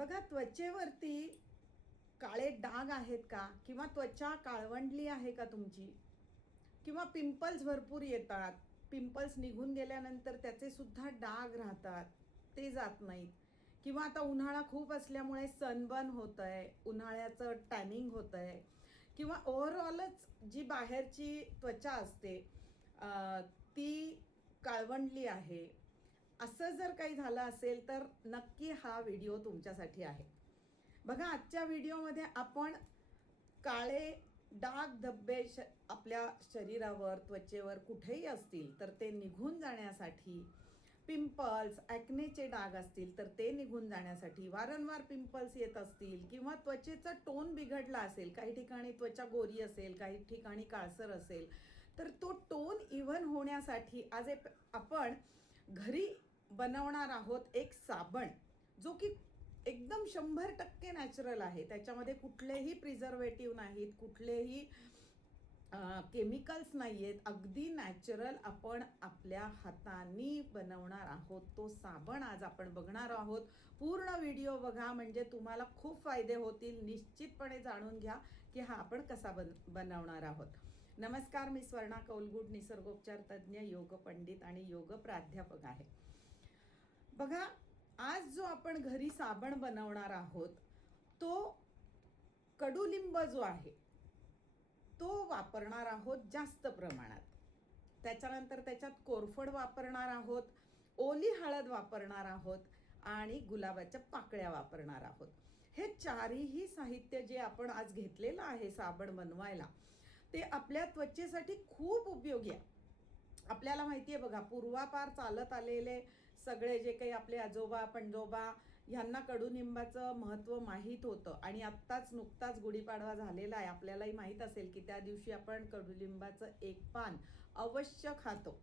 बघा, त्वचेवरती काळे डाग आहेत का, किंवा त्वचा काळवंडली आहे का तुमची, किंवा पिंपल्स भरपूर येतात. पिंपल्स निघून गेल्यानंतर त्याचे सुद्धा डाग राहतात, ते जात नाहीत. किंवा आता उन्हाळा खूप असल्यामुळे सनबर्न होत आहे, उन्हाळ्याचं टॅनिंग होत आहे, किंवा ओव्हरऑलच जी बाहेरची त्वचा असते ती काळवंडली आहे. असं जर काही झालं असेल तर नक्की हा व्हिडिओ तुमच्यासाठी आहे. बघा, आजच्या व्हिडिओमध्ये आपण काळे डाग धब्बे आपल्या शरीरावर, त्वचेवर कुठेही असतील तर ते निघून जाण्यासाठी, पिंपल्स, ॲक्नेचे डाग असतील तर ते निघून जाण्यासाठी, वारंवार पिंपल्स येत असतील किंवा त्वचेचा टोन बिघडला असेल, काही ठिकाणी त्वचा गोरी असेल, काही ठिकाणी काळसर असेल, तर तो टोन इव्हन होण्यासाठी आज आपण घरी बनवणार आहोत एक साबण, जो की एकदम 100% नॅचरल आहे. त्याच्यामध्ये कुठलेही प्रिझर्वेटिव्ह नाहीत, कुठलेही केमिकल्स नाही आहेत. अगदी नॅचरल आपण आपल्या हातांनी बनवणार आहोत तो साबण आज आपण बघणार आहोत. पूर्ण व्हिडिओ बघा, म्हणजे तुम्हाला खूप फायदे होतील. निश्चितपणे जाणून घ्या की हा आपण कसा बनवणार आहोत. नमस्कार, मी स्वर्णा कौलगुड, निसर्गोपचार तज्ज्ञ, योग पंडित आणि योग प्राध्यापक आहे. बघा, आज जो आपण घरी साबण बनवणार आहोत तो कडुलिंब जो आहे तो वापरणार आहोत जास्त प्रमाणात. त्याच्यानंतर त्याच्यात कोरफड वापरणार आहोत, ओली हळद वापरणार आहोत आणि गुलाबाच्या पाकळ्या वापरणार आहोत. हे चारही साहित्य जे आपण आज घेतलेलं आहे साबण बनवायला, ते आपल्या त्वचेसाठी खूप उपयोगी आहे. आपल्याला माहिती आहे बघा, पूर्वापार चालत आलेले सगळे जे काही आपले आजोबा पणजोबा ह्यांना कडुनिंबाचं महत्त्व माहीत होतं. आणि आत्ताच नुकताच गुढीपाडवा झालेला आहे, आपल्यालाही माहीत असेल की त्या दिवशी आपण कडुलिंबाचं एक पान अवश्य खातो.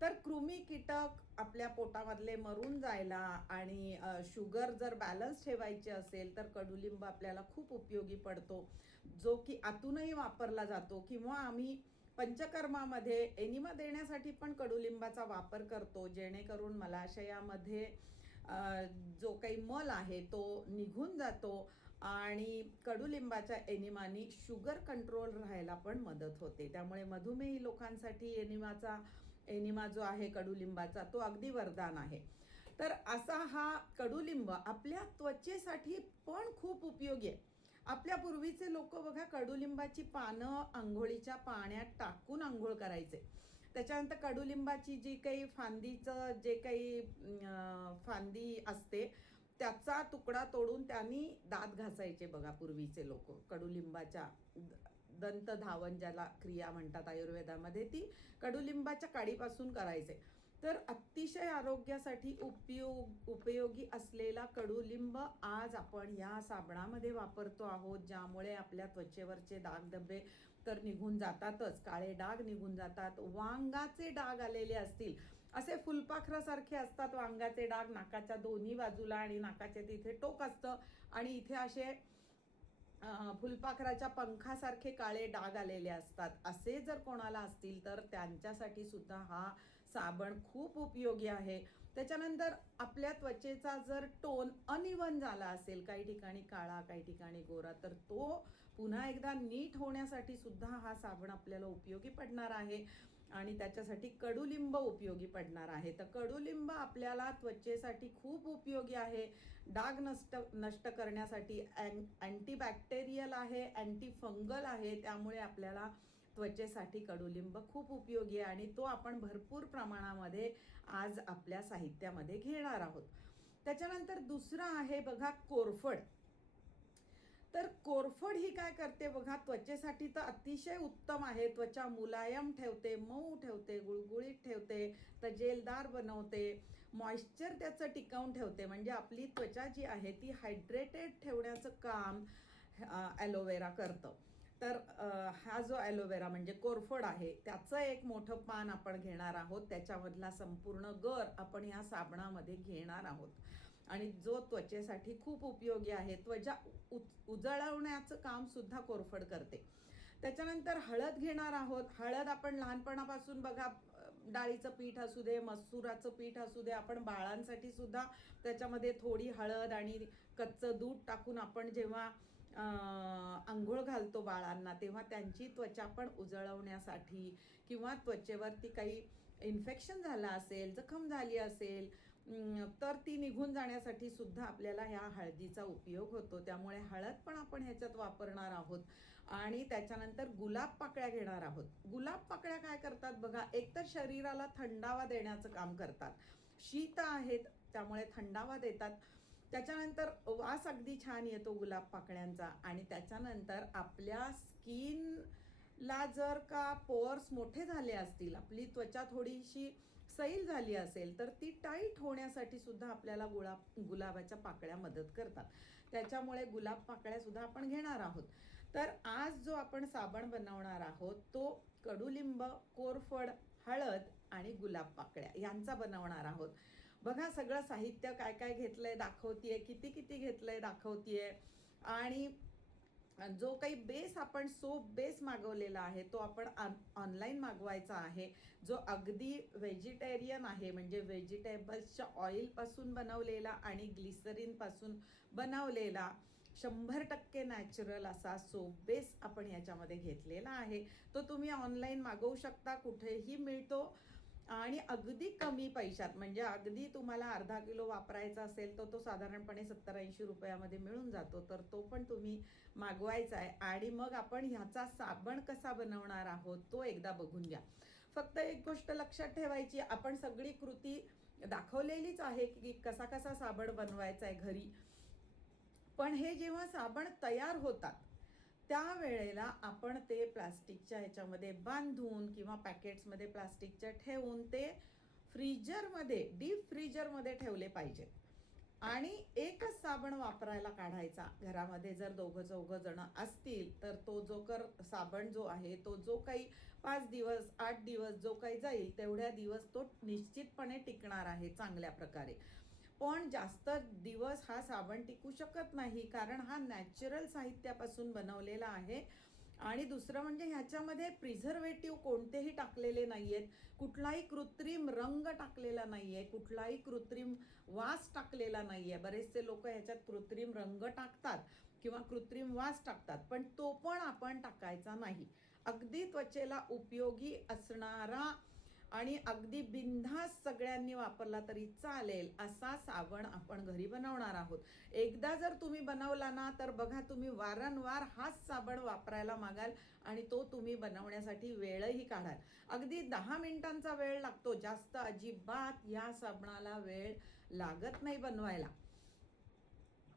तर कृमी कीटक आपल्या पोटामधले मरून जायला आणि शुगर जर बॅलन्स ठेवायची असेल तर कडुलिंब आपल्याला खूप उपयोगी पडतो, जो की आतूनही वापरला जातो. किंवा आम्ही पंचकर्मामध्ये एनिमा देण्यासाठी पण कडुलिंबाचा वापर करतो, जेणेकरून मलाशयामध्ये जो काही मल आहे तो निघून जातो आणि कडुलिंबाच्या एनिमानी शुगर कंट्रोल राहायला पण मदत होते. त्यामुळे मधुमेही लोकांसाठी एनिमा जो आहे कडुलिंबाचा, तो अगदी वरदान आहे. तर असा हा कडुलिंब आपल्या त्वचेसाठी पण खूप उपयोगी आहे. आपल्या पूर्वीचे लोक बघा, कडुलिंबाची पानं आंघोळीच्या पाण्यात टाकून आंघोळ करायचे. त्याच्यानंतर कडुलिंबाची जी काही जे काही फांदी असते त्याचा तुकडा तोडून त्यांनी दात घासायचे बघा पूर्वीचे लोक. कडुलिंबाच्या दंत धावन ज्याला क्रिया म्हणतात आयुर्वेदामध्ये, ती कडुलिंबाच्या काडीपासून करायचे. तर अतिशय आरोग्यासाठी उपयोगी असलेला कडुलिंब आज आपण या साबणामध्ये वापरतो आहोत, ज्यामुळे आपल्या त्वचेवरचे दागधब्बे तर निघून जातातच, काळे डाग निघून जातात. वांगाचे डाग आलेले असतील, असे फुलपाखरासारखे असतात वांगाचे डाग नाकाच्या दोन्ही बाजूला, आणि नाकाच्या तिथे टोक असतं आणि इथे असे फुलपाखराच्या पंखासारखे काळे डाग आलेले असतात. असे जर कोणाला असतील तर त्यांच्यासाठी सुद्धा हा साबण खूप उपयोगी आहे. त्याच्यानंतर आपल्या त्वचेचा जर टोन अनइव्हन झाला असेल, काही ठिकाणी काळा काही ठिकाणी गोरा, तर तो पुन्हा एकदा नीट होण्यासाठी सुद्धा हा साबण आपल्याला उपयोगी पडणार आहे. आणि त्याच्यासाठी कडुलिंब उपयोगी पडणार आहे. तर कडुलिंब आपल्याला त्वचेसाठी खूप उपयोगी आहे. डाग नष्ट करण्यासाठी अँटीबॅक्टेरियल आहे, अँटी फंगल आहे. त्यामुळे आपल्याला त्वचेसाठी कडुलिंब खूप उपयोगी आहे आणि तो आपण भरपूर प्रमाणामध्ये आज आपल्या साहित्यामध्ये घेणार आहोत. त्याच्यानंतर दुसरं आहे बघा, कोरफड. तर कोरफड ही काय करते बघा, त्वचेसाठी तर अतिशय उत्तम आहे. त्वचा मुलायम ठेवते, मऊ ठेवते, गुळगुळीत ठेवते, तजेलदार बनवते, मॉइश्चर त्याचं टिकवून ठेवते. म्हणजे आपली त्वचा जी आहे ती हायड्रेटेड ठेवण्याचं काम ॲलोवेरा करतं. तर हा जो ॲलोवेरा म्हणजे कोरफड आहे, त्याचं एक मोठं पान आपण घेणार आहोत. त्याच्यामधला संपूर्ण गर आपण ह्या साबणामध्ये घेणार आहोत आणि जो त्वचेसाठी खूप उपयोगी आहे. त्वचा उजळवण्याचं काम सुद्धा कोरफड करते. त्याच्यानंतर हळद घेणार आहोत. हळद आपण लहानपणापासून बघा डाळीचं पीठ असू दे, मसुराचं पीठ असू दे, आपण बाळांसाठी सुद्धा त्याच्यामध्ये थोडी हळद आणि कच्चं दूध टाकून आपण जेव्हा अंघोळ घालतो बाळांना, तेव्हा त्यांची त्वचा पण उजळवण्यासाठी किंवा त्वचेवरती काही इन्फेक्शन झालं असेल, जखम झाली असेल तर ती निघून जाण्यासाठी सुद्धा आपल्याला ह्या हळदीचा उपयोग होतो. त्यामुळे हळद पण आपण ह्याच्यात वापरणार आहोत. आणि त्याच्यानंतर गुलाब पाकळ्या घेणार आहोत. गुलाब पाकळ्या काय करतात बघा, एकतर शरीराला थंडावा देण्याचं काम करतात. शीत आहेत त्यामुळे थंडावा देतात. त्याच्यानंतर वास अगदी छान येतो गुलाब पाकळ्यांचा. आणि त्याच्यानंतर आपल्या स्किनला जर का पोअर्स मोठे झाले असतील, आपली त्वचा थोडीशी सैल झाली असेल, तर ती टाईट होण्यासाठी सुद्धा आपल्याला गुलाबाच्या पाकळ्या मदत करतात. त्याच्यामुळे गुलाब पाकळ्या सुद्धा आपण घेणार आहोत. तर आज जो आपण साबण बनवणार आहोत तो कडुलिंब, कोरफड, हळद आणि गुलाब पाकळ्या यांचा बनवणार आहोत. बघा सगळं साहित्य काय काय घेतलंय दाखवतीये, किती किती घेतलंय दाखवतीये. आणि जो काही बेस आपण सोप बेस मागवलेला आहे तो आपण ऑनलाईन मागवायचा आहे, जो अगदी व्हेजिटेरियन आहे, म्हणजे व्हेजिटेबल्सच्या ऑइलपासून बनवलेला आणि ग्लिसरीनपासून बनवलेला 100% नॅचरल असा सोप बेस आपण याच्यामध्ये घेतलेला आहे. तो तुम्ही ऑनलाईन मागवू शकता, कुठेही मिळतो आणि अगदी कमी पैशात. म्हणजे अगदी तुम्हाला अर्धा किलो वापरायचा असेल तर तो साधारणपणे 70-80 रुपयामध्ये मिळून जातो. तर तो पण तुम्ही मागवायचा आहे. आणि मग आपण ह्याचा साबण कसा बनवणार आहोत तो एकदा बघून घ्या. फक्त एक गोष्ट लक्षात ठेवायची, आपण सगळी कृती दाखवलेलीच आहे की कसा कसा साबण बनवायचा आहे घरी. पण हे जेव्हा साबण तयार होतात त्यावेळेला आपण ते प्लास्टिकच्या ह्याच्यामध्ये बांधून किंवा पॅकेट्समध्ये प्लास्टिकच्या ठेवून ते फ्रीजरमध्ये, डीप फ्रीजरमध्ये ठेवले पाहिजे. आणि एकच साबण वापरायला काढायचा. घरामध्ये जर 2-4 जण असतील तर तो साबण जो आहे तो जो काही 5 दिवस 8 दिवस जो काही जाईल तेवढ्या दिवस तो निश्चितपणे टिकणार आहे चांगल्या प्रकारे. पण जास्त दिवस हा साबण टिकू शकत नाही, कारण हा नॅचरल साहित्यापासून बनवलेला आहे. आणि दुसरं म्हणजे ह्याच्यामध्ये प्रिझर्वेटिव्ह कोणतेही टाकलेले नाहीयेत, कुठलाही कृत्रिम रंग टाकलेला नाहीये, कुठलाही कृत्रिम वास टाकलेला नाहीये. बरेचसे लोक ह्याच्यात कृत्रिम रंग टाकतात किंवा कृत्रिम वास टाकतात, पण तो पण आपण टाकायचा नाही. अगदी त्वचेला उपयोगी असणारा आणि अगदी बिनधास्त सगळ्यांनी वापरला तरी चालेल असा साबण आपण घरी बनवणार आहोत. एकदा जर तुम्ही बनवला ना तर बघा तुम्ही वारंवार हाच साबण वापरायला मागाल आणि तो तुम्ही बनवण्यासाठी वेळही काढाल. अगदी 10 मिनिटांचा वेळ लागतो, जास्त अजिबात या साबणाला वेळ लागत नाही बनवायला.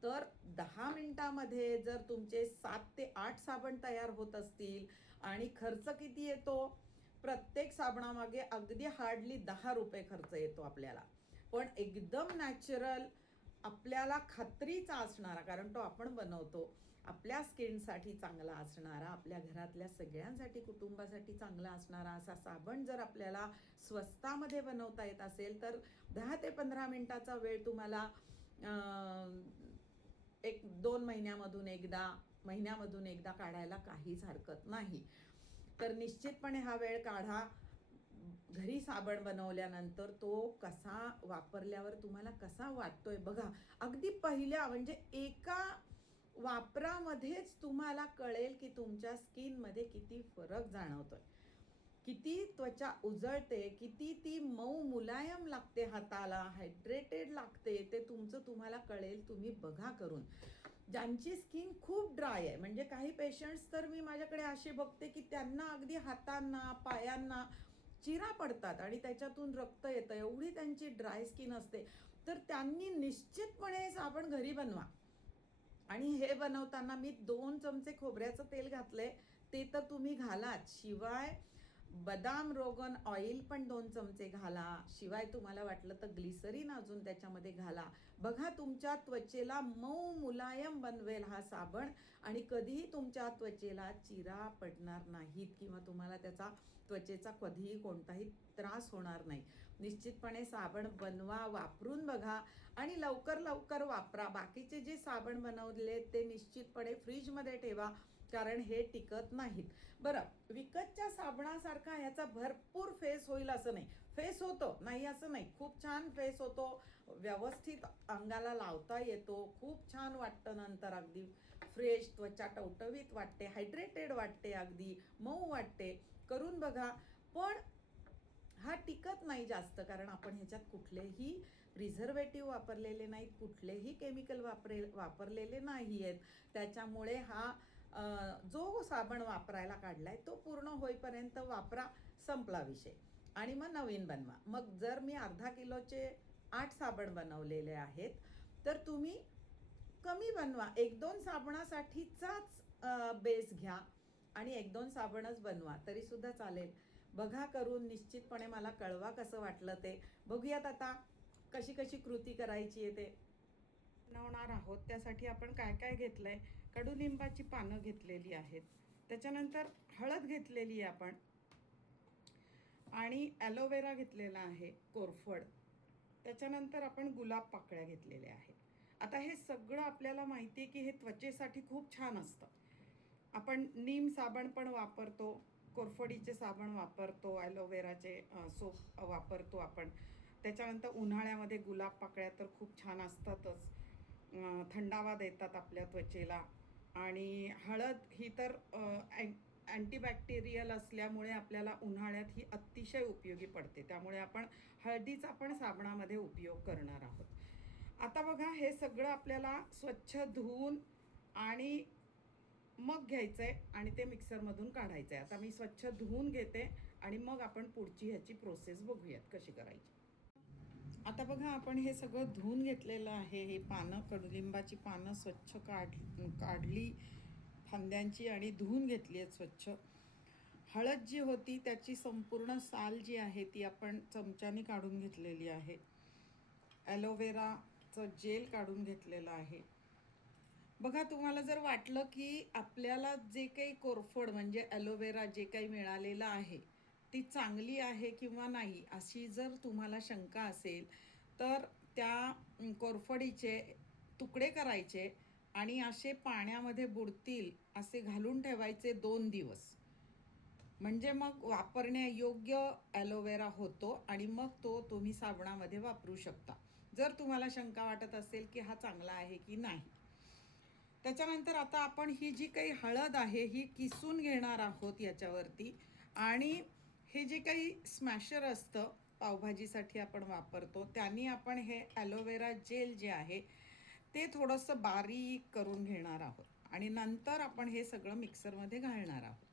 तर 10 मिनिटामध्ये जर तुमचे 7 ते 8 साबण तयार होत असतील आणि खर्च किती येतो, प्रत्येक साबणामागे अगदी हार्डली 10 रुपये खर्च येतो आपल्याला. पण एकदम नॅचरल, आपल्याला खात्रीचा असणारा, कारण तो आपण बनवतो, आपल्या स्किनसाठी चांगला असणारा, आपल्या घरातल्या सगळ्यांसाठी कुटुंबासाठी चांगला असणारा असा साबण जर आपल्याला स्वस्तामध्ये बनवता येत असेल तर 10 ते 15 मिनिटाचा वेळ तुम्हाला 1-2 महिन्यामधून एकदा काढायला काहीच हरकत नाही. तर निश्चितपणे हा वेळ काढा. घरी साबण बनवल्यानंतर तो कसा वापरल्यावर तुम्हाला कसा वाटतोय बघा. अगदी पहिल्या म्हणजे एका वापरामध्येच तुम्हाला कळेल की तुमच्या स्किनमध्ये किती फरक जाणवतोय, किती त्वचा उजळते, किती ती मऊ मुलायम लागते, हाताला हायड्रेटेड लागते, ते तुम्हाला कळेल. तुम्ही बघा करून. ज्यांची स्किन खूप ड्राय आहे, म्हणजे काही पेशंट्स तर मी माझ्याकडे असे बघते की त्यांना अगदी हातांना पायांना चिरा पडतात आणि त्याच्यातून रक्त येतं, एवढी त्यांची ड्राय स्किन असते. तर त्यांनी निश्चितपणे साबण घरी बनवा. आणि हे बनवताना मी 2 चमचे खोबऱ्याचं तेल घातलंय, ते तर तुम्ही घालाच. शिवाय बदाम रोगन ऑइल पण 2 चमचे घाला. शिवाय तुम्हाला वाटलं तर ग्लिसरीन अजून त्याच्यामध्ये घाला. बघा तुमच्या त्वचेला मऊ मुलायम बनवेल हा साबण आणि कधीही तुमच्या त्वचेला चिरा पडणार नाहीत किंवा तुम्हाला त्याचा त्वचेचा कधीही कोणताही त्रास होणार नाही. निश्चितपणे साबण बनवा, वापरून बघा आणि लवकर वापरा. बाकीचे जे साबण बनवले ते निश्चितपणे फ्रीजमध्ये ठेवा, कारण हे टिकत नाहीत. बरं, विकतच्या साबणासारखा ह्याचा भरपूर फेस होईल असं नाही. फेस होतो, नाही असं नाही, खूप छान फेस होतो, व्यवस्थित अंगाला लावता येतो, खूप छान वाटतं, नंतर अगदी फ्रेश त्वचा टवटवीत वाटते, हायड्रेटेड वाटते, अगदी मऊ वाटते. करून बघा. पण हा टिकत नाही जास्त, कारण आपण ह्याच्यात कुठलेही प्रिझर्वेटिव्ह वापरलेले नाहीत, कुठलेही केमिकल वापरलेले नाही आहेत. त्याच्यामुळे हा जो साबण वापरायला काढलाय तो पूर्ण होईपर्यंत वापरा, संपला विषय, आणि मग नवीन बनवा. मग जर मी अर्धा किलोचे 8 साबण बनवलेले आहेत, तर तुम्ही कमी बनवा, 1-2 साबणासाठीचाच बेस घ्या आणि 1-2 साबणच बनवा, तरी सुद्धा चालेल. बघा करून, निश्चितपणे मला कळवा कसं वाटलं ते. बघूयात आता कशी कशी कृती करायची आहे ते बनवणार आहोत. त्यासाठी आपण काय काय घेतलंय? कडुलिंबाची पानं घेतलेली आहेत, त्याच्यानंतर हळद घेतलेली आहे आपण, आणि ॲलोवेरा घेतलेला आहे कोरफड, त्याच्यानंतर आपण गुलाब पाकळ्या घेतलेल्या आहेत. आता हे सगळं आपल्याला माहिती आहे की हे त्वचेसाठी खूप छान असतं. आपण नीम साबण पण वापरतो, कोरफडीचे साबण वापरतो, ॲलोवेराचे सोप वापरतो आपण. त्याच्यानंतर उन्हाळ्यामध्ये गुलाब पाकळ्या तर खूप छान असतातच, थंडावा देतात आपल्या त्वचेला. आणि हळद ही तर अँटीबॅक्टेरियल असल्यामुळे आपल्याला उन्हाळ्यात ही अतिशय उपयोगी पडते, त्यामुळे आपण हळदीचा पण साबणामध्ये उपयोग करणार आहोत. आता बघा, हे सगळं आपल्याला स्वच्छ धुवून आणि मग घ्यायचं आहे आणि ते मिक्सरमधून काढायचं आहे. आता मी स्वच्छ धुवून घेते आणि मग आपण पुढची ह्याची प्रोसेस बघूयात कशी करायची. आता बघा, आपण हे सगळं धुवून घेतलेलं आहे. हे पानं, कडुलिंबाची पानं स्वच्छ काढली फांद्यांची आणि धुवून घेतली आहेत स्वच्छ. हळद जी होती त्याची संपूर्ण साल जी आहे ती आपण चमच्याने काढून घेतलेली आहे. ॲलोवेराचं जेल काढून घेतलेलं आहे. बघा, तुम्हाला जर वाटलं की आपल्याला जे काही कोरफड म्हणजे ॲलोवेरा जे काही मिळालेलं आहे ती चांगली आहे किंवा नाही, अशी जर तुम्हाला शंका असेल, तर त्या कोरफडीचे तुकडे करायचे आणि असे पाण्यामध्ये बुडतील असे घालून ठेवायचे 2 दिवस, म्हणजे मग वापरण्यायोग्य ॲलोवेरा होतो आणि मग तो तुम्ही साबणामध्ये वापरू शकता, जर तुम्हाला शंका वाटत असेल की हा चांगला आहे की नाही. त्याच्यानंतर आता आपण ही जी काही हळद आहे ही किसून घेणार आहोत याच्यावरती, आणि हे जे काही स्मॅशर असतं पावभाजीसाठी आपण वापरतो, त्यांनी आपण हे ॲलोवेरा जेल जे आहे ते थोडंसं बारीक करून घेणार आहोत आणि नंतर आपण हे सगळं मिक्सरमध्ये घालणार आहोत.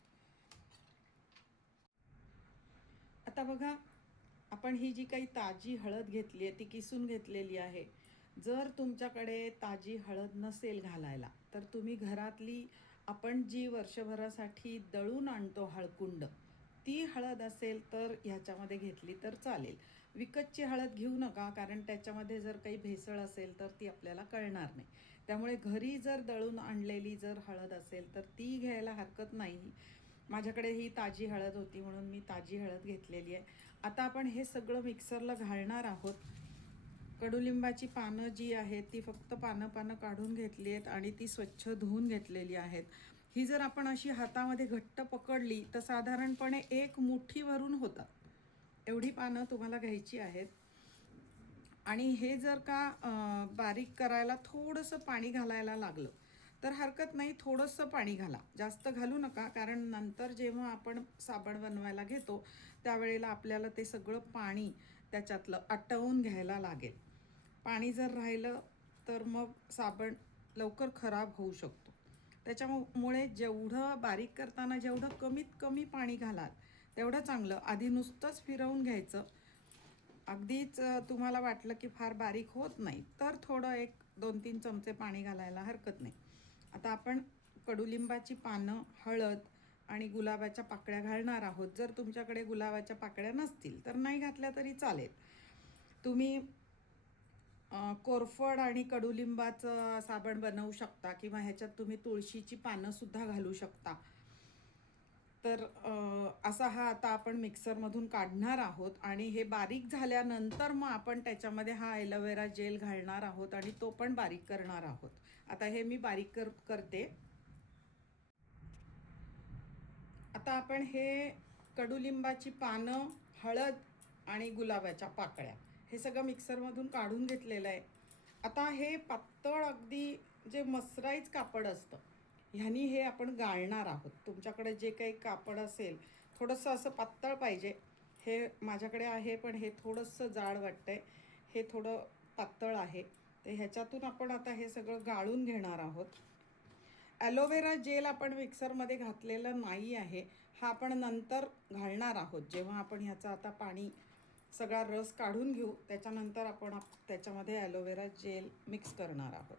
आता बघा, आपण ही जी काही ताजी हळद घेतली आहे ती किसून घेतलेली आहे. जर तुमच्याकडे ताजी हळद नसेल घालायला, तर तुम्ही घरातली आपण जी वर्षभरासाठी दळून आणतो हळकुंड, ती हळद असेल तर ह्याच्यामध्ये घेतली तर चालेल. विकतची हळद घेऊ नका, कारण त्याच्यामध्ये जर काही भेसळ असेल तर ती आपल्याला कळणार नाही. त्यामुळे घरी जर दळून आणलेली जर हळद असेल तर ती घ्यायला हरकत नाही. माझ्याकडे ही ताजी हळद होती म्हणून मी ताजी हळद घेतलेली आहे. आता आपण हे सगळं मिक्सरला घालणार आहोत. कडुलिंबाची पानं जी आहेत ती फक्त पानं काढून घेतली आहेत आणि ती स्वच्छ धुवून घेतलेली आहेत. ही जर आपण अशी हातामध्ये घट्ट पकडली तर साधारणपणे 1 मुठी भरून होतात, एवढी पानं तुम्हाला घ्यायची आहेत. आणि हे जर का बारीक करायला थोडंसं पाणी घालायला लागलं तर हरकत नाही, थोडंसं पाणी घाला, जास्त घालू नका, कारण नंतर जेव्हा आपण साबण बनवायला घेतो त्यावेळेला आपल्याला ते सगळं पाणी त्याच्यातलं आटवून घ्यायला लागेल. पाणी जर राहिलं तर मग साबण लवकर खराब होऊ शकतो. त्याच्यामुळे जेवढं बारीक करताना जेवढं कमीत कमी पाणी घालाल तेवढं चांगलं. आधी नुसतंच फिरवून घ्यायचं. अगदीच तुम्हाला वाटलं की फार बारीक होत नाही तर थोडं 1-2-3 चमचे पाणी घालायला हरकत नाही. आता आपण कडुलिंबाची पानं, हळद आणि गुलाबाच्या पाकळ्या घालणार आहोत. जर तुमच्याकडे गुलाबाच्या पाकळ्या नसतील तर नाही घातल्या तरी चालेल. तुम्ही कोरफड आणि कडुलिंबाचं साबण बनवू शकता किंवा ह्याच्यात तुम्ही तुळशीची पानंसुद्धा घालू शकता. तर असा हा आता आपण मिक्सरमधून काढणार आहोत आणि हे बारीक झाल्यानंतर मग आपण त्याच्यामध्ये हा ॲलोवेरा जेल घालणार आहोत आणि तो पण बारीक करणार आहोत. आता हे मी बारीक करते. आता आपण हे कडुलिंबाची पानं, हळद आणि गुलाबाच्या पाकळ्या हे सगळं मिक्सरमधून काढून घेतलेलं आहे. आता हे पातळ अगदी जे मसराईज कापड असतं ह्यानी हे आपण गाळणार आहोत. तुमच्याकडे जे काही कापड असेल थोडंसं असं पातळ पाहिजे. हे माझ्याकडे आहे पण हे थोडंसं जाड वाटतंय, हे थोडं पातळ आहे. तर ह्याच्यातून आपण आता हे सगळं गाळून घेणार आहोत. ॲलोवेरा जेल आपण मिक्सरमध्ये घातलेलं नाही आहे, हा आपण नंतर घालणार आहोत. जेव्हा आपण ह्याचं आता पाणी सगळा रस काढून घेऊ त्याच्यानंतर आपण त्याच्यामध्ये ॲलोवेरा जेल मिक्स करणार आहोत.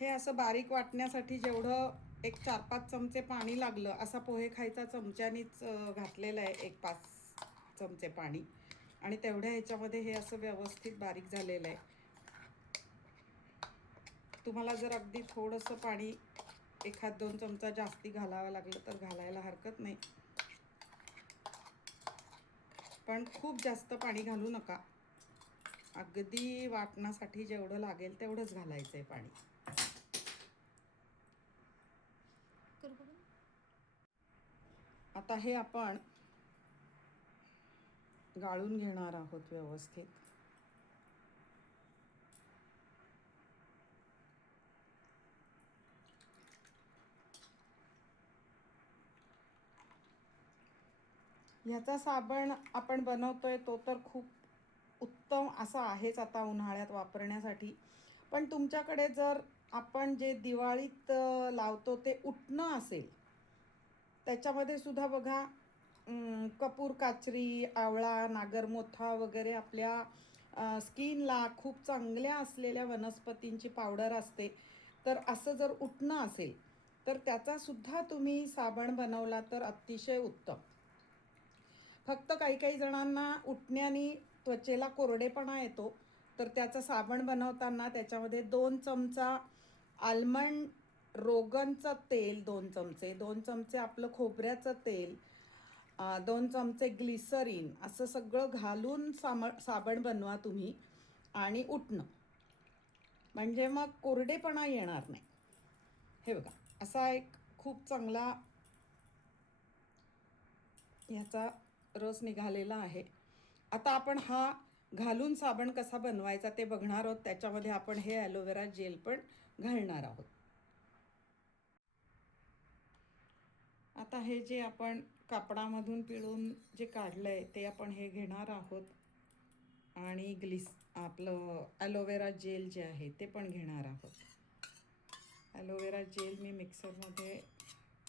हे असं बारीक वाटण्यासाठी जेवढं एक 4-5 चमचे पाणी लागलं असा पोहे खायचा चमच्यानीच घातलेलं आहे, 1-5 चमचे पाणी. आणि तेवढ्या ह्याच्यामध्ये हे असं व्यवस्थित बारीक झालेलं आहे. तुम्हाला जर अगदी थोडंसं पाणी 1-2 चमचा जास्ती घालावं लागलं तर घालायला हरकत नाही, पण खूप जास्त पाणी घालू नका. अगदी वाटण्यासाठी जेवढं लागेल तेवढंच घालायचं आहे पाणी. आता हे आपण गाळून घेणार आहोत व्यवस्थित. ह्याचा साबण आपण बनवतोय तो तर खूप उत्तम असा आहेच आता उन्हाळ्यात वापरण्यासाठी. पण तुमच्याकडे जर आपण जे दिवाळीत लावतो ते उटणं असेल, त्याच्यामध्ये सुद्धा बघा कपूर काचरी, आवळा, नागरमोथा वगैरे आपल्या स्किनला खूप चांगल्या असलेल्या वनस्पतींची पावडर असते. तर असं जर उटणं असेल तर त्याचासुद्धा तुम्ही साबण बनवला तर अतिशय उत्तम. फक्त काही काही जणांना उटण्याने त्वचेला कोरडेपणा येतो, तर त्याचं साबण बनवताना त्याच्यामध्ये 2 चमचा आल्मंड रोगनचं तेल, 2 चमचे, 2 चमचे आपलं खोबऱ्याचं तेल, 2 चमचे ग्लिसरीन असं सगळं घालून साबण बनवा तुम्ही. आणि उटणं म्हणजे मग कोरडेपणा येणार नाही. हे बघा असा एक खूप चांगला ह्याचा रस निघालेला आहे. आता आपण हा घालून साबण कसा बनवायचा ते बघणार आहोत. त्याच्यामध्ये आपण हे ॲलोवेरा जेल पण घालणार आहोत. आता हे जे आपण कापडामधून पिळून जे काढलंय ते आपण हे घेणार आहोत आणि आपलं ॲलोवेरा जेल जे आहे ते पण घेणार आहोत. ॲलोवेरा जेल मी मिक्सरमध्ये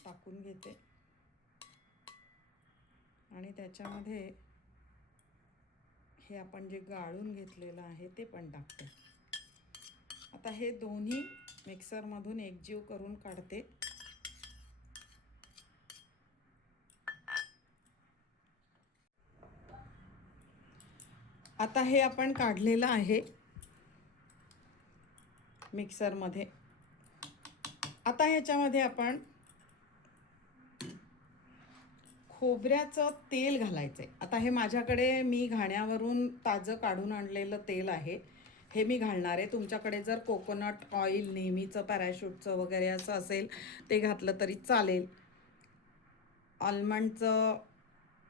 टाकून घेते आणि त्याच्यामध्ये हे आपण जे गाळून घेतलेलं आहे ते पण टाकते. आता हे दोन्ही मिक्सरमधून एकजीव करून काढते. आता हे आपण काढलेलं आहे मिक्सरमध्ये. आता ह्याच्यामध्ये आपण खोबऱ्याचं तेल घालायचं आहे. आता हे माझ्याकडे मी घाण्यावरून ताजं काढून आणलेलं तेल आहे, हे मी घालणार आहे. तुमच्याकडे जर कोकोनट ऑइल नेहमीचं पॅराशूटचं वगैरे असं असेल ते घातलं तरी चालेल. आल्मंडचं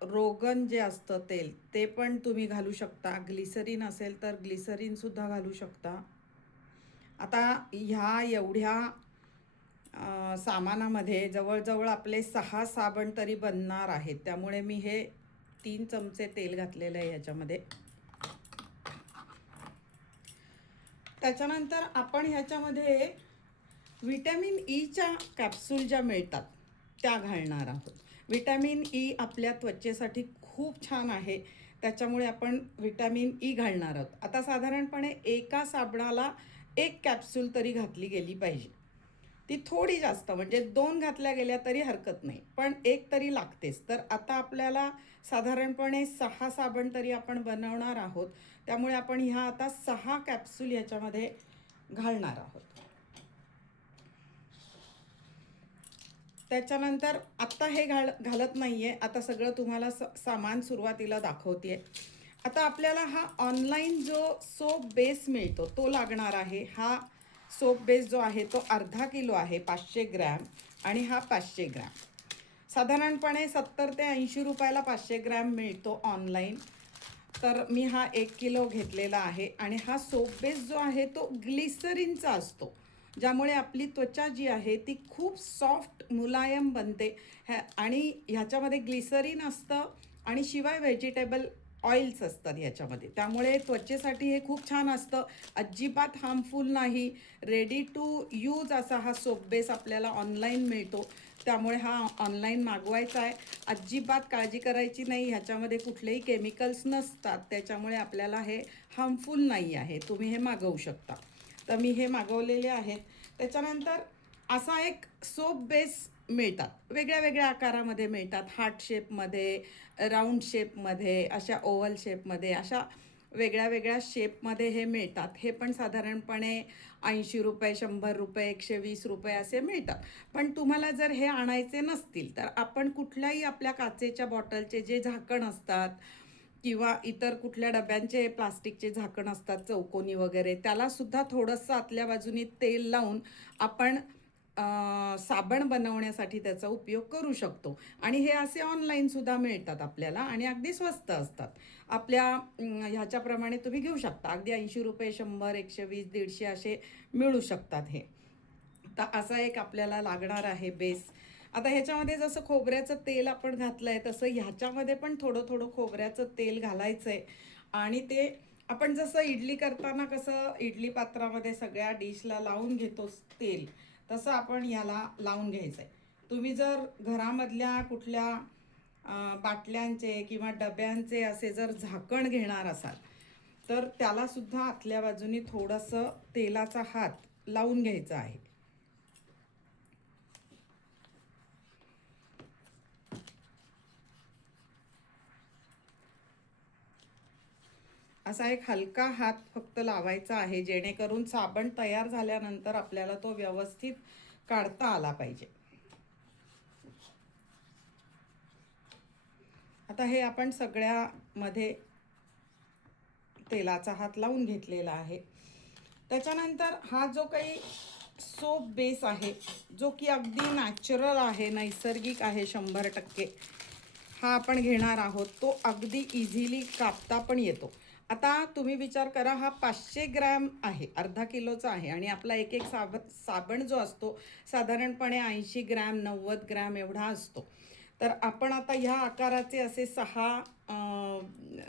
रोगन जे असतं तेल ते पण तुम्ही घालू शकता. ग्लिसरीन असेल तर ग्लिसरीनसुद्धा घालू शकता. आता ह्या एवढ्या सामानामध्ये जवळजवळ आपले 6 साबण तरी बनणार आहेत. त्यामुळे मी हे 3 चमचे तेल घातलेलं आहे ह्याच्यामध्ये. त्याच्यानंतर आपण ह्याच्यामध्ये व्हिटॅमिन ईच्या कॅप्सूल ज्या मिळतात त्या घालणार आहोत. व्हिटॅमिन ई आपल्या त्वचेसाठी खूप छान आहे, त्याच्यामुळे आपण व्हिटॅमिन ई घालणार आहोत. आता साधारणपणे एका साबणाला 1 कॅप्सूल तरी घातली गेली पाहिजे. ती थोडी जास्त म्हणजे 2 घातल्या गेल्या तरी हरकत नाही, पण 1 तरी लागतेच. तर आता आपल्याला साधारणपणे 6 साबण तरी आपण बनवणार आहोत, त्यामुळे आपण ह्या आता 6 कॅप्सूल ह्याच्यामध्ये घालणार आहोत. त्याच्यानंतर आत्ता हे घालत नाही आहे, आता सगळं तुम्हाला सामान सुरुवातीला दाखवते. आता आपल्याला हा ऑनलाईन जो सोप बेस मिळतो तो लागणार आहे. हा सोप बेस जो आहे तो अर्धा किलो आहे, 500 ग्रॅम, आणि हा 500 ग्रॅम. साधारणपणे 70 ते 80 रुपयाला 500 ग्रॅम मिळतो ऑनलाईन. तर मी हा 1 किलो घेतलेला आहे. आणि हा सोप बेस जो आहे तो ग्लिसरीनचा असतो, ज्यामुळे आपली त्वचा जी आहे ती खूप सॉफ्ट मुलायम बनते. आणि ह्याच्यामध्ये ग्लिसरीन असतं आणि शिवाय व्हेजिटेबल ऑइल्स असतात ह्याच्यामध्ये, त्यामुळे त्वचेसाठी हे खूप छान असतं. अजिबात हार्मफुल नाही. रेडी टू यूज असा हा सोप बेस आपल्याला ऑनलाईन मिळतो, त्यामुळे हा ऑनलाईन मागवायचा आहे. अजिबात काळजी करायची नाही, ह्याच्यामध्ये कुठलेही केमिकल्स नसतात, त्याच्यामुळे आपल्याला हे हार्मफुल नाही आहे. तुम्ही हे मागवू शकता. तर मी हे मागवलेले आहेत. त्याच्यानंतर असा एक सोप बेस मिळतात, वेगळ्या वेगळ्या आकारामध्ये मिळतात. हार्ट शेपमध्ये, राऊंड शेपमध्ये, अशा ओव्हल शेपमध्ये, अशा वेगळ्या वेगळ्या शेपमध्ये हे मिळतात. हे पण साधारणपणे 80 रुपये, 100 रुपये, 120 रुपये असे मिळतात. पण तुम्हाला जर हे आणायचे नसतील तर आपण कुठल्याही आपल्या काचेच्या बॉटलचे जे झाकण असतात किंवा इतर कुठल्या डब्यांचे प्लास्टिकचे झाकण असतात चौकोनी वगैरे, त्यालासुद्धा थोडंसं आतल्या बाजूनी तेल लावून आपण साबण बनवण्यासाठी त्याचा उपयोग करू शकतो. आणि हे असे ऑनलाईनसुद्धा मिळतात आपल्याला आणि अगदी स्वस्त असतात. आपल्या ह्याच्याप्रमाणे तुम्ही घेऊ शकता. अगदी 80 रुपये, 100, 120, 150 असे मिळू शकतात हे. तर असा एक आपल्याला लागणार आहे बेस. आता ह्याच्यामध्ये जसं खोबऱ्याचं तेल आपण घातलं आहे तसं ह्याच्यामध्ये पण थोडं थोडं खोबऱ्याचं तेल घालायचं आहे. आणि ते आपण जसं इडली करताना कसं इडली पात्रामध्ये सगळ्या डिशला लावून घेतो तेल, तसं आपण याला लावून घ्यायचं आहे. तुम्ही जर घरामधल्या कुठल्या बाटल्यांचे किंवा डब्यांचे असे जर झाकण घेणार असाल तर त्यालासुद्धा आतल्या बाजूनी थोडंसं तेलाचा हात लावून घ्यायचा आहे. असा एक हलका हात फक्त लावायचा आहे, जेणेकरून साबण तयार झाल्यानंतर आपल्याला तो व्यवस्थित काढता आला पाहिजे. आता हे आपण सगळ्यामध्ये तेलाचा हात लावून घेतलेला आहे. त्याच्यानंतर हा जो काही सोप बेस आहे, जो की अगदी नॅचरल आहे, नैसर्गिक आहे 100%, हा आपण घेणार आहोत. तो अगदी इझिली कापता पण येतो. आता तुम्ही विचार करा, हा 500 ग्रॅम आहे, अर्धा किलोचा आहे, आणि आपला एक एक साबण जो असतो साधारणपणे 80 ग्रॅम, 90 ग्रॅम एवढा असतो. तर आपण आता ह्या आकाराचे असे 6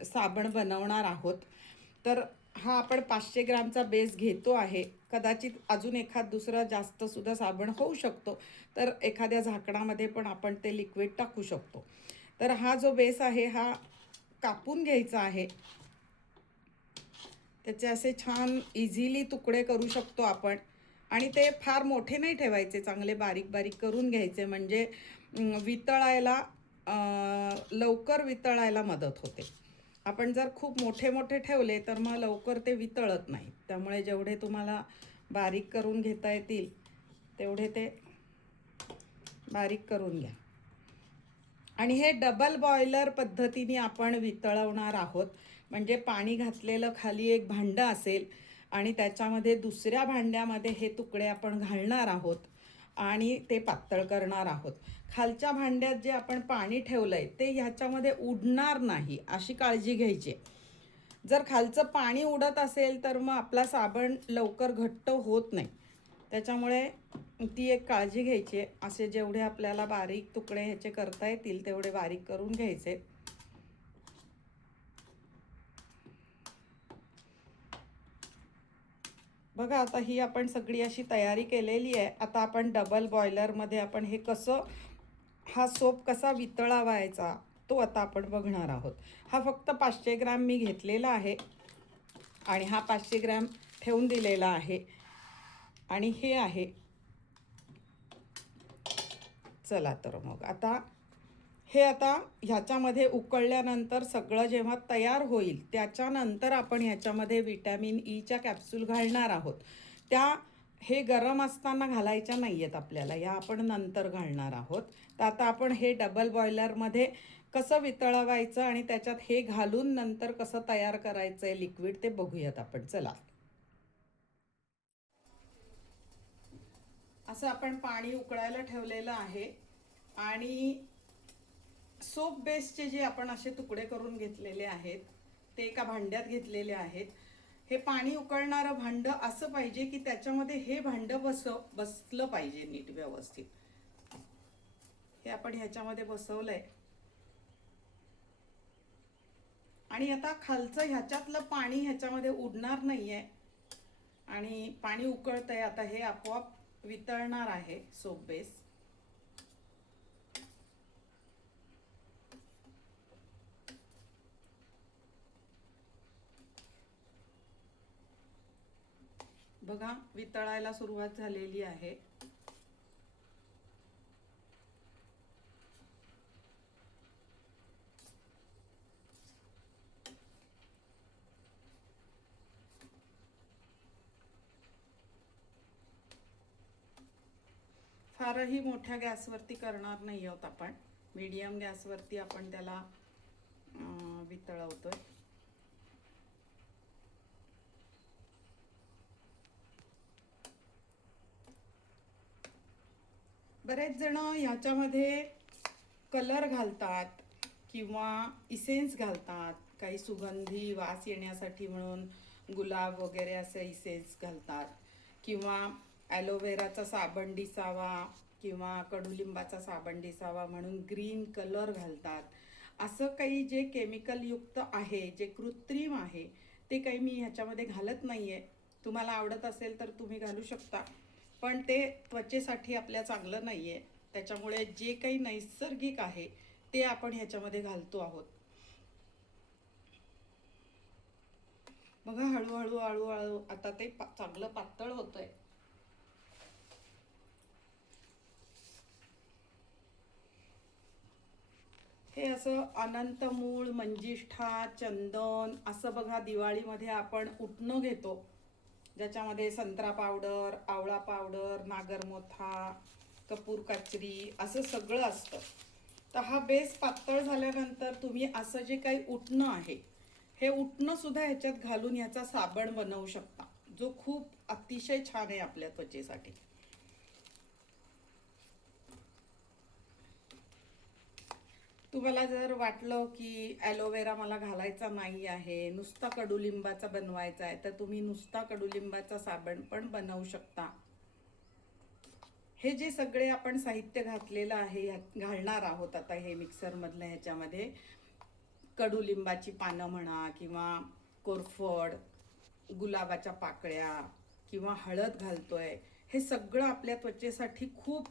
साबण बनवणार आहोत. तर हा आपण 500 ग्रॅमचा बेस घेतो आहे. कदाचित अजून एखाद दुसरा जास्तसुद्धा साबण होऊ शकतो, तर एखाद्या झाकणामध्ये पण आपण ते लिक्विड टाकू शकतो. तर हा जो बेस आहे हा कापून घ्यायचा आहे. त्याचे असे छान इझिली तुकडे करू शकतो आपण. आणि ते फार मोठे नाही ठेवायचे, चांगले बारीक बारीक करून घ्यायचे, म्हणजे वितळायला लवकर वितळायला मदत होते. आपण जर खूप मोठे मोठे ठेवले तर मग लवकर ते वितळत नाही. त्यामुळे जेवढे तुम्हाला बारीक करून घेता येतील तेवढे ते बारीक करून घ्या. आणि हे डबल बॉयलर पद्धतीने आपण वितळवणार आहोत. म्हणजे पाणी घातलेलं खाली एक भांडं असेल आणि त्याच्यामध्ये दुसऱ्या भांड्यामध्ये हे तुकडे आपण घालणार आहोत आणि ते पातळ करणार आहोत. खालच्या भांड्यात जे आपण पाणी ठेवलंय ते ह्याच्यामध्ये उडणार नाही, अशी काळजी घ्यायची. जर खालचं पाणी उडत असेल तर मग आपला साबण लवकर घट्ट होत नाही. त्याच्यामुळे ती एक काळजी घ्यायची आहे. असे जेवढे आपल्याला बारीक तुकडे ह्याचे करता येतील तेवढे बारीक करून घ्यायचे. बघा, आता ही आपण सगळी अशी तयारी केलेली आहे. आता आपण डबल बॉयलरमध्ये आपण हे कसं, हा सोप कसा वितळवायचा तो आता आपण बघणार आहोत. हा फक्त 500 ग्रॅम मी घेतलेला आहे आणि हा 500 ग्रॅम ठेवून दिलेला आहे. आणि हे आहे. चला तर मग आता ह्याच्यामध्ये उकळल्यानंतर सगळं जेव्हा तयार होईल त्याच्यानंतर आपण ह्याच्यामध्ये विटॅमिन ईच्या कॅप्सूल घालणार आहोत. त्या हे गरम असताना घालायच्या नाही आहेत आपल्याला, या आपण नंतर घालणार आहोत. तर आता आपण हे डबल बॉयलरमध्ये कसं वितळवायचं आणि त्याच्यात हे घालून नंतर कसं तयार करायचं आहे लिक्विड ते बघूयात आपण. चला. असं आपण पाणी उकळायला ठेवलेलं आहे आणि सोप बेसचे जे आपण असे तुकडे करून घेतलेले आहेत ते एका भांड्यात घेतलेले आहेत. हे पाणी उकळणारं भांडं असं पाहिजे की त्याच्यामध्ये हे भांडं बसलं पाहिजे नीट व्यवस्थित. हे आपण ह्याच्यामध्ये बसवलंय आणि आता खालचं ह्याच्यातलं पाणी ह्याच्यामध्ये उडणार नाहीये आणि पाणी उकळतंय. आता हे आपोआप वितळणार आहे सोप बेस. बघा वितळायला सुरुवात झालेली आहे. फारही मोठ्या गॅसवरती करणार नाही आहोत आपण, मीडियम गॅसवरती आपण त्याला वितळवतोय. बरेच जण ह्याच्यामध्ये कलर घालतात किंवा इसेन्स घालतात, काही सुगंधी वास येण्यासाठी म्हणून गुलाब वगैरे असं इसेन्स घालतात, किंवा ॲलोवेराचा साबण दिसावा किंवा कडुलिंबाचा साबण दिसावा म्हणून ग्रीन कलर घालतात. असं काही जे केमिकल युक्त आहे, जे कृत्रिम आहे, ते काही मी ह्याच्यामध्ये घालत नाही आहे. तुम्हाला आवडत असेल तर तुम्ही घालू शकता, पण ते त्वचेसाठी आपल्या चांगलं नाही आहे. त्याच्यामुळे जे काही नैसर्गिक आहे ते आपण ह्याच्यामध्ये घालतो आहोत. बघा हळूहळू हळूहळू आता ते चांगलं पातळ होतंय. हे असं अनंत मूळ, मंजिष्ठा, चंदन असं बघा दिवाळीमध्ये आपण उटणं घेतो, ज्याच्यामध्ये संत्रा पावडर, आवळा पावडर, नागरमोथा, कपूर कचरी असं सगळं असतं. तर हा बेस पातळ झाल्यानंतर तुम्ही असं जे काही उटणं आहे हे उटणं सुद्धा ह्याच्यात घालून ह्याचा साबण बनवू शकता, जो खूप अतिशय छान आहे आपल्या त्वचेसाठी. तुम्हाला जर वाटलं की ॲलोवेरा मला घालायचा नाही आहे, नुसता कडुलिंबाचा बनवायचा आहे, तर तुम्ही नुसता कडुलिंबाचा साबण पण बनवू शकता. हे जे सगळे आपण साहित्य घातलेलं आहे, घालणार आहोत आता हे मिक्सरमधलं ह्याच्यामध्ये, कडुलिंबाची पानं म्हणा किंवा कोरफड, गुलाबाच्या पाकळ्या किंवा हळद घालतोय, हे सगळं आपल्या त्वचेसाठी खूप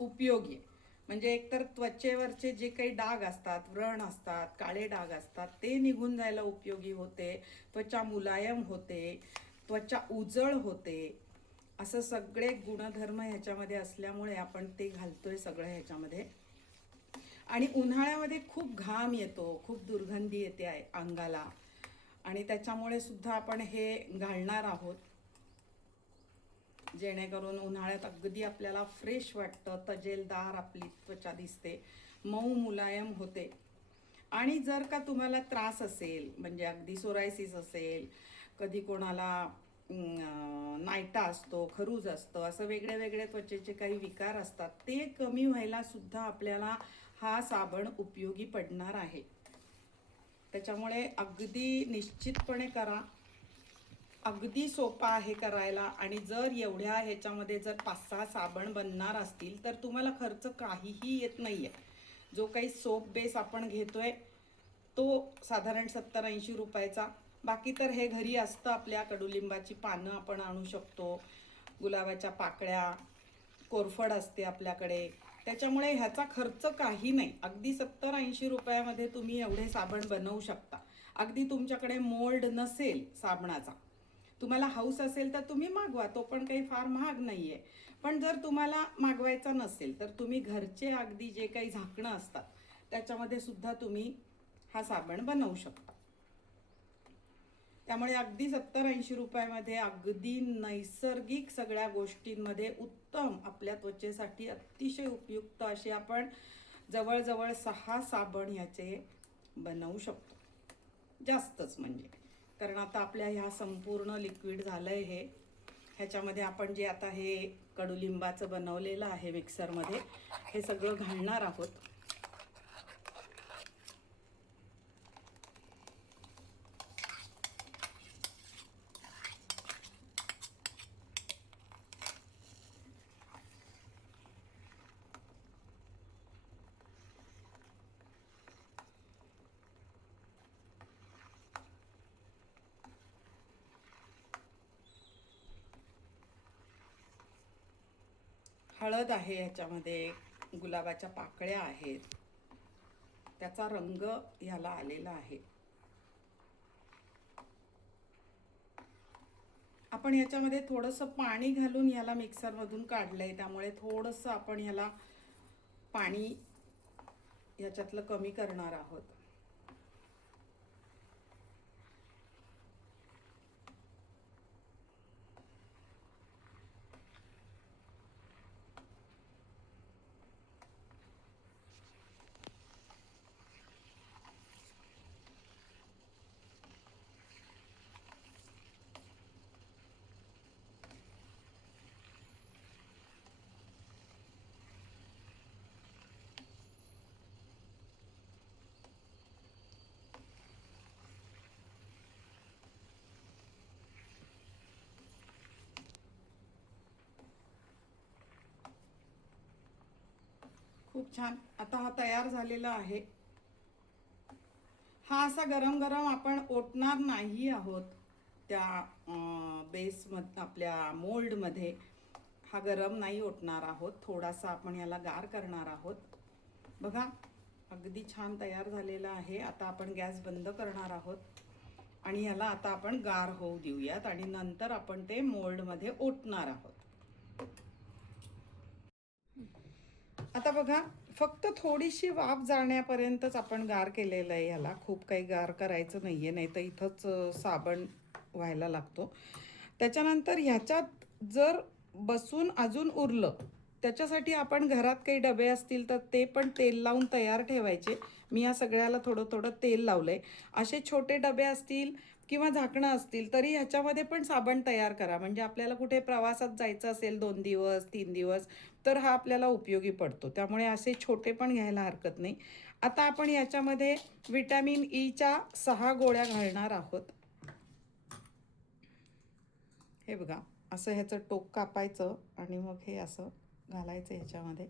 उपयोगी आहे. म्हणजे एकतर त्वचेवरचे जे काही डाग असतात, व्रण असतात, काळे डाग असतात, ते निघून जायला उपयोगी होते, त्वचा मुलायम होते, त्वचा उजळ होते. असं सगळे गुणधर्म ह्याच्यामध्ये असल्यामुळे आपण ते घालतोय सगळं ह्याच्यामध्ये. आणि उन्हाळ्यामध्ये खूप घाम येतो, खूप दुर्गंधी येते अंगाला, आणि त्याच्यामुळे सुद्धा आपण हे घालणार आहोत, जेणेकरून उन्हाळ्यात अगदी आपल्याला फ्रेश वाटतं, तजेलदार आपली त्वचा दिसते, मऊ मुलायम होते. आणि जर का तुम्हाला त्रास असेल, म्हणजे अगदी सोरायसिस असेल, कधी कोणाला नायटा असतो, खरूज असतं, असं वेगळे वेगळे त्वचेचे काही विकार असतात, ते कमी व्हायला सुद्धा आपल्याला हा साबण उपयोगी पडणार आहे. त्याच्यामुळे अगदी निश्चितपणे करा, अगदी सोपा आहे करायला. आणि जर एवढ्या ह्याच्यामध्ये जर 5-6 साबण बनणार असतील तर तुम्हाला खर्च काहीही येत नाहीये. जो काही सोप बेस आपण घेतोय तो साधारण 70-80 रुपयाचा. बाकी तर हे घरी असतं, आपल्या कडुलिंबाची पानं आपण आणू शकतो, गुलाबाच्या पाकळ्या, कोरफड असते आपल्याकडे. त्याच्यामुळे ह्याचा खर्च काही नाही. अगदी 70-80 रुपयामध्ये तुम्ही एवढे साबण बनवू शकता. अगदी तुमच्याकडे मोल्ड नसेल साबणाचा, तुम्हाला हाऊस असेल तर तुम्ही मागवा, तो पण काही फार महाग नाहीये. पण जर तुम्हाला मागवायचा नसेल तर तुम्ही घरचे अगदी जे काही झाकणं असतात त्याच्यामध्ये सुद्धा तुम्ही हा साबण बनवू शकता. त्यामुळे अगदी 70-80 रुपयामध्ये अगदी नैसर्गिक सगळ्या गोष्टींमध्ये उत्तम आपल्या त्वचेसाठी अतिशय उपयुक्त असे आपण जवळजवळ 6 साबण ह्याचे बनवू शकतो, जास्तच म्हणजे. कारण आता आपल्या ह्या संपूर्ण लिक्विड झालंय हे. ह्याच्यामध्ये आपण जे आता हे कडुलिंबाचं बनवलेलं आहे मिक्सरमध्ये, हे सगळं घालणार आहोत. हळद आहे ह्याच्यामध्ये, गुलाबाच्या पाकळ्या आहेत, त्याचा रंग ह्याला आलेला आहे. आपण ह्याच्यामध्ये थोडंसं पाणी घालून ह्याला मिक्सरमधून काढलंय, त्यामुळे थोडंसं आपण ह्याला पाणी ह्याच्यातलं कमी करणार आहोत. खूप छान. आता हा तयार झालेला आहे. हा असा गरम गरम आपण ओतणार नाही आहोत त्या बेसमध्ये, आपल्या मोल्डमध्ये. हा गरम नाही ओतणार आहोत, थोडासा आपण याला गार करणार आहोत. बघा, अगदी छान तयार झालेला आहे. आता आपण गॅस बंद करणार आहोत आणि ह्याला आता आपण गार होऊ देऊयात आणि नंतर आपण ते मोल्डमध्ये ओतणार आहोत. आता बघा, फक्त थोडीशी वाफ जाण्यापर्यंतच आपण गार केलेलं आहे ह्याला. खूप काही गार करायचं नाही आहे, नाही तर इथंच साबण व्हायला लागतो. त्याच्यानंतर ह्याच्यात जर बसून अजून उरलं, त्याच्यासाठी आपण घरात काही डबे असतील तर ते पण तेल लावून तयार ठेवायचे. मी या सगळ्याला थोडं थोडं तेल लावलं आहे. असे छोटे डबे असतील किंवा झाकणं असतील तरी ह्याच्यामध्ये पण साबण तयार करा. म्हणजे आपल्याला कुठे प्रवासात जायचं असेल 2 दिवस 3 दिवस, तर हा आपल्याला उपयोगी पडतो. त्यामुळे असे छोटे पण घ्यायला हरकत नाही. आता आपण याच्यामध्ये विटॅमिन ईच्या 6 गोळ्या घालणार आहोत. हे बघा, असं ह्याचं टोक कापायचं आणि मग हे असं घालायचं ह्याच्यामध्ये.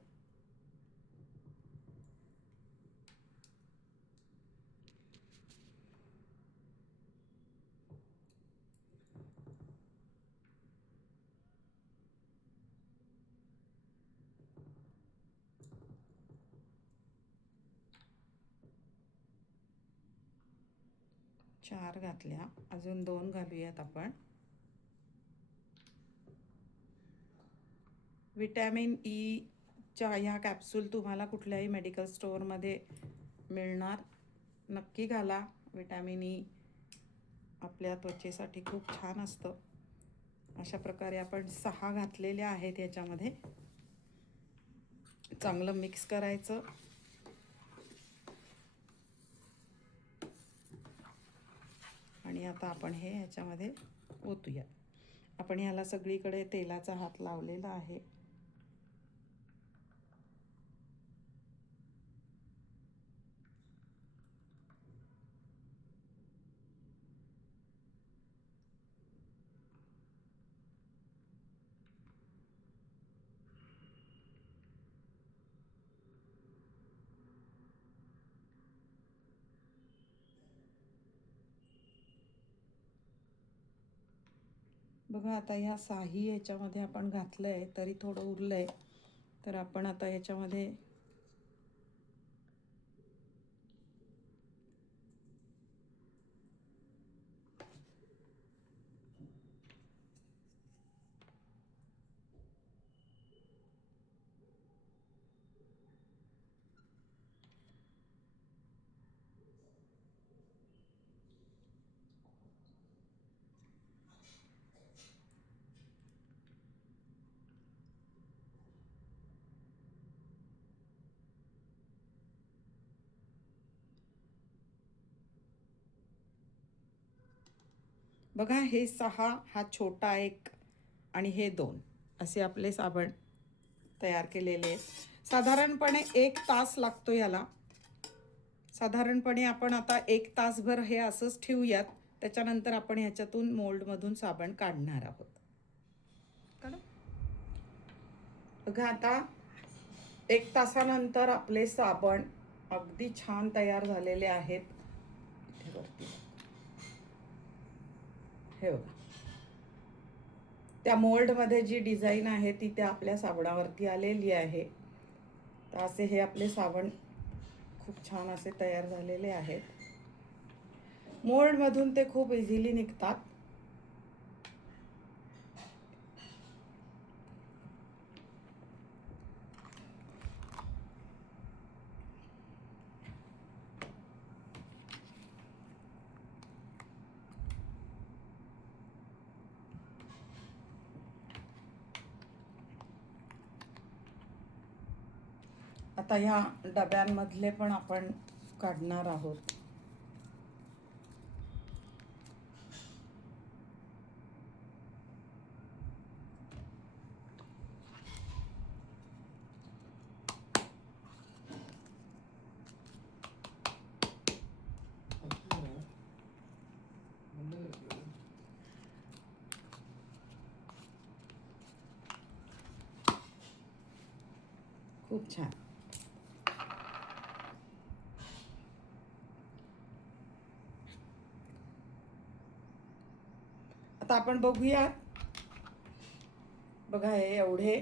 चार घातल्या, अजून 2 घालूयात आपण. विटॅमिन ईच्या ह्या कॅप्सूल तुम्हाला कुठल्याही मेडिकल स्टोअरमध्ये मिळणार. नक्की घाला. विटॅमिन ई आपल्या त्वचेसाठी खूप छान असतं. अशा प्रकारे आपण 6 घातलेल्या आहेत याच्यामध्ये. चांगलं मिक्स करायचं. आणि आता आपण हे ह्याच्यामध्ये ओतूया. आपण ह्याला सगळीकडे तेलाचा हात लावलेला आहे. बघा, आता ह्या 6 ह्याच्यामध्ये आपण घातलं आहे, तरी थोडं उरलं आहे. तर आपण आता ह्याच्यामध्ये बघा हे 6, हा छोटा एक आणि हे 2 असे आपले साबण तयार केलेले आहेत. साधारणपणे 1 तास लागतो याला. साधारणपणे आपण आता 1 तासभर हे असंच ठेवूयात. त्याच्यानंतर आपण ह्याच्यातून मोल्डमधून साबण काढणार आहोत. बघा आता 1 तासानंतर आपले साबण अगदी छान तयार झालेले आहेत. हे बघा, त्या मोल्डमध्ये जी डिझाईन आहे ती त्या आपल्या साबणावरती आलेली आहे. तर असे हे आपले साबण खूप छान असे तयार झालेले आहेत. मोल्डमधून ते खूप इझिली निघतात. आता ह्या डब्यांमधले पण आपण काढणार आहोत. खूप छान. आता आपण बघूया. बघा हे एवढे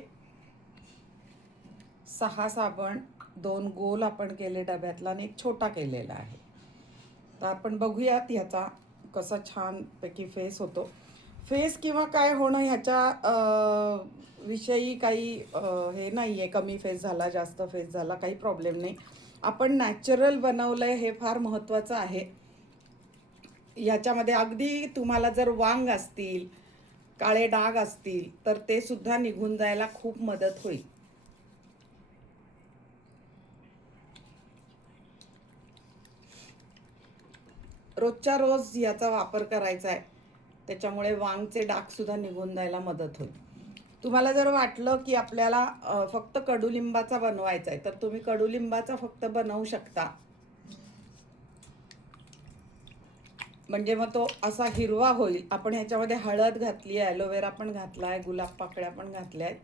6 साबण, 2 गोल आपण केले डब्यातला आणि एक छोटा केलेला आहे. तर आपण बघूयात ह्याचा कसा छानपैकी फेस होतो. फेस किंवा काय होणं ह्याच्या विषयी काही हे नाही आहे. कमी फेस झाला, जास्त फेस झाला, काही प्रॉब्लेम नाही. आपण नॅचरल बनवलंय हे फार महत्त्वाचं आहे. याच्यामध्ये अगदी तुम्हाला जर वांग असतील, काळे डाग असतील तर ते सुद्धा निघून जायला खूप मदत होईल. रोजच्या रोज याचा वापर करायचा आहे. त्याच्यामुळे वांगचे डाग सुद्धा निघून जायला मदत होईल. तुम्हाला जर वाटलं की आपल्याला फक्त कडुलिंबाचा बनवायचा आहे तर तुम्ही कडुलिंबाचा फक्त बनवू शकता. म्हणजे मग तो असा हिरवा होईल. आपण ह्याच्यामध्ये हळद घातली आहे, ॲलोवेरा पण घातला आहे, गुलाब पाकळ्या पण घातल्या आहेत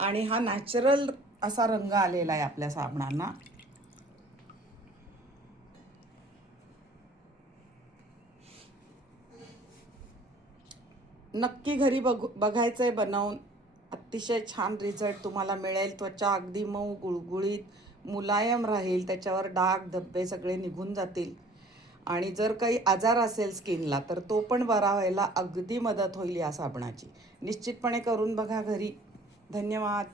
आणि हा नॅचरल असा रंग आलेला आहे आपल्या साबणांना. नक्की घरी बघायचंय बनवून. अतिशय छान रिझल्ट तुम्हाला मिळेल. त्वचा अगदी मऊ, गुळगुळीत, मुलायम राहील. त्याच्यावर डाग धब्बे सगळे निघून जातील आणि जर काही आजार असेल स्किनला तर तो पण बरा व्हायला अगदी मदत होईल या साबणाची. निश्चितपणे करून बघा घरी. धन्यवाद.